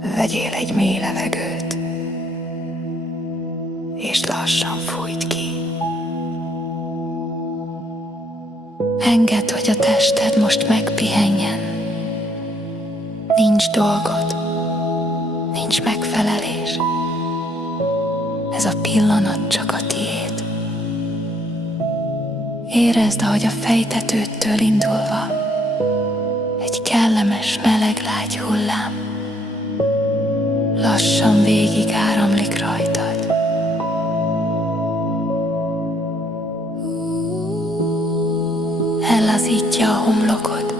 Vegyél egy mély levegőt, és lassan fújd ki. Engedd, hogy a tested most megpihenjen. Nincs dolgod, nincs megfelelés. Ez a pillanat csak a tiéd. Érezd, ahogy a fejtetőtől indulva egy kellemes, meleg lágy hullám lassan végig áramlik rajtad. Ellazítja a homlokod,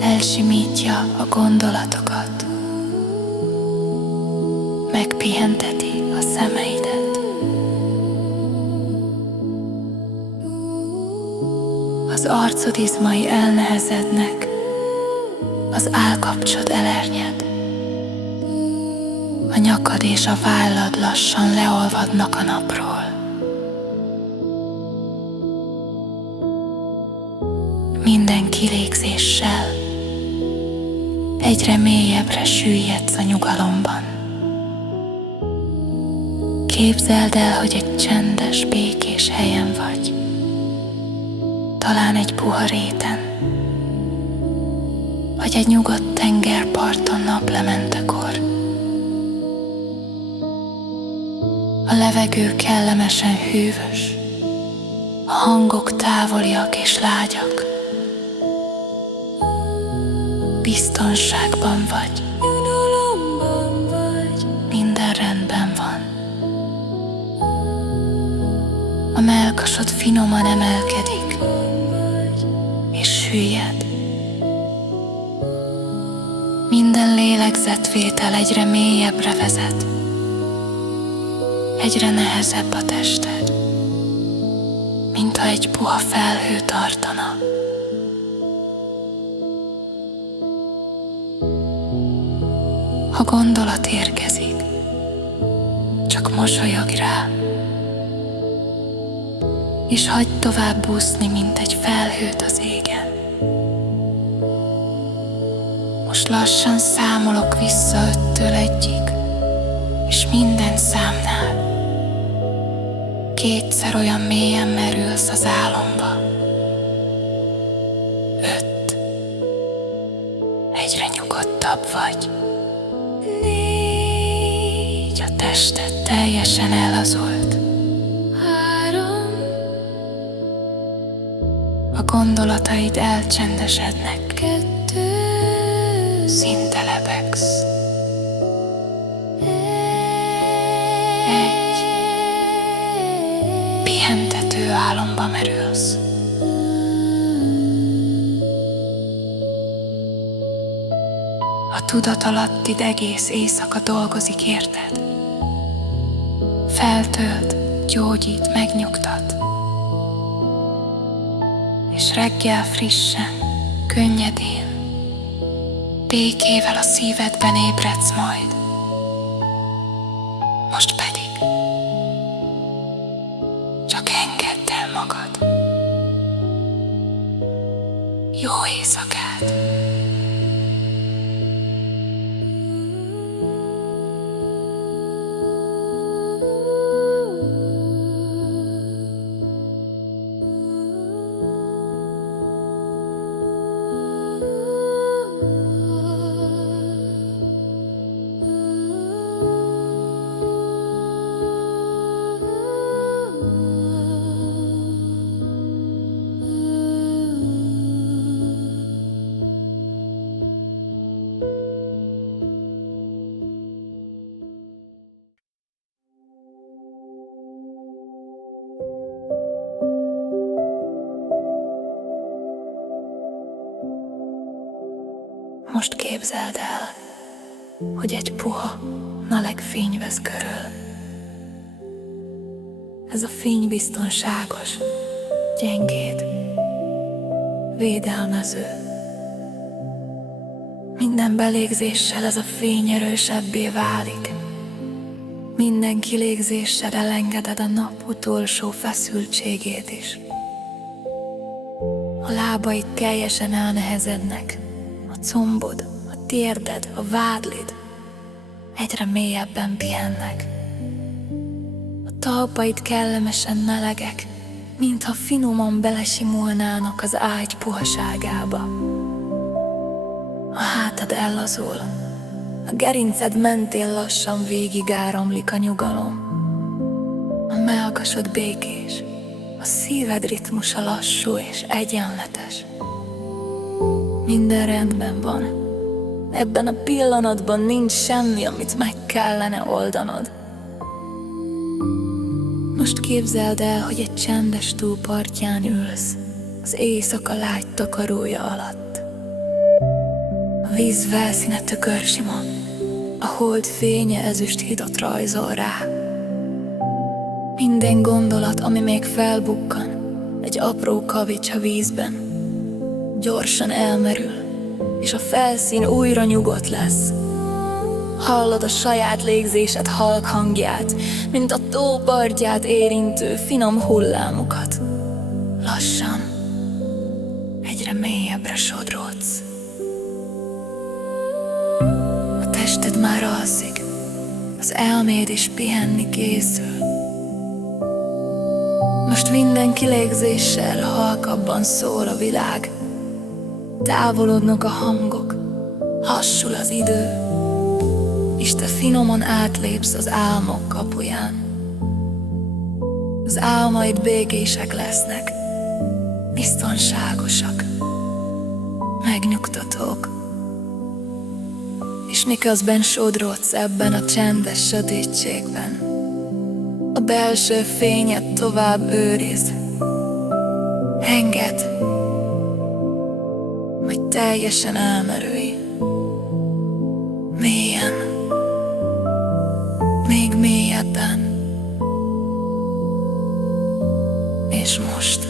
elsimítja a gondolatokat, megpihenteti a szemeidet. Az arcod izmai elnehezednek, az állkapcsod elernyed, a nyakad és a vállad lassan leolvadnak a napról. Minden kilégzéssel egyre mélyebbre süllyedsz a nyugalomban. Képzeld el, hogy egy csendes, békés helyen vagy, talán egy puha réten, vagy egy nyugodt tengerparton naplementekor. A levegő kellemesen hűvös, a hangok távoliak és lágyak. Biztonságban vagy, minden rendben van. A mellkasod finoman emelkedik, és süllyed. Minden lélegzetvétel egyre mélyebbre vezet, egyre nehezebb a tested, mintha egy puha felhő tartana. Ha gondolat érkezik, csak mosolyog rá, és hagyd tovább úszni, mint egy felhőt az égen. Most lassan számolok vissza 5-től 1-ig, és minden számnál kétszer olyan mélyen merülsz az álomba. 5. Egyre nyugodtabb vagy. 4. A tested teljesen ellazult. 3. A gondolataid elcsendesednek. 2. Szinte lebegsz. 1. Pihentető álomba merülsz. A tudatalattid egész éjszaka dolgozik érted. Feltölt, gyógyít, megnyugtat. És reggel frissen, könnyedén, békével a szívedben ébredsz majd. Most pedig csak engedd el magad. Jó éjszakát! Most képzeld el, hogy egy puha, meleg fény vesz körül. Ez a fény biztonságos, gyengéd, védelmező. Minden belégzéssel ez a fény erősebbé válik. Minden kilégzéssel elengeded a nap utolsó feszültségét is. A lábaid teljesen elnehezednek, a combod, a térded, a vádlid egyre mélyebben pihennek. A talpaid kellemesen melegek, mintha finoman belesimulnának az ágy puhaságába. A hátad ellazul, a gerinced mentén lassan végigáramlik a nyugalom. A mellkasod békés, a szíved ritmusa lassú és egyenletes. Minden rendben van. Ebben a pillanatban nincs semmi, amit meg kellene oldanod. Most képzeld el, hogy egy csendes tó partján ülsz, az éjszaka lágy takarója alatt. A víz felszíne tökörsima, a hold fénye ezüst hidat rajzol rá. Minden gondolat, ami még felbukkan, egy apró kavics a vízben, gyorsan elmerül, és a felszín újra nyugodt lesz. Hallod a saját légzésed halk hangját, mint a tó partját érintő finom hullámokat. Lassan, egyre mélyebbre sodródsz. A tested már alszik, az elméd is pihenni készül. Most minden kilégzéssel halkabban szól a világ. Távolodnak a hangok, hassul az idő, és te finoman átlépsz az álmok kapuján. Az álmaid békések lesznek, biztonságosak, megnyugtatók. És miközben sodródsz ebben a csendes sötétségben, a belső fényed tovább őriz. Engedd, hogy teljesen elmerülj. Mélyen, még mélyebben. És most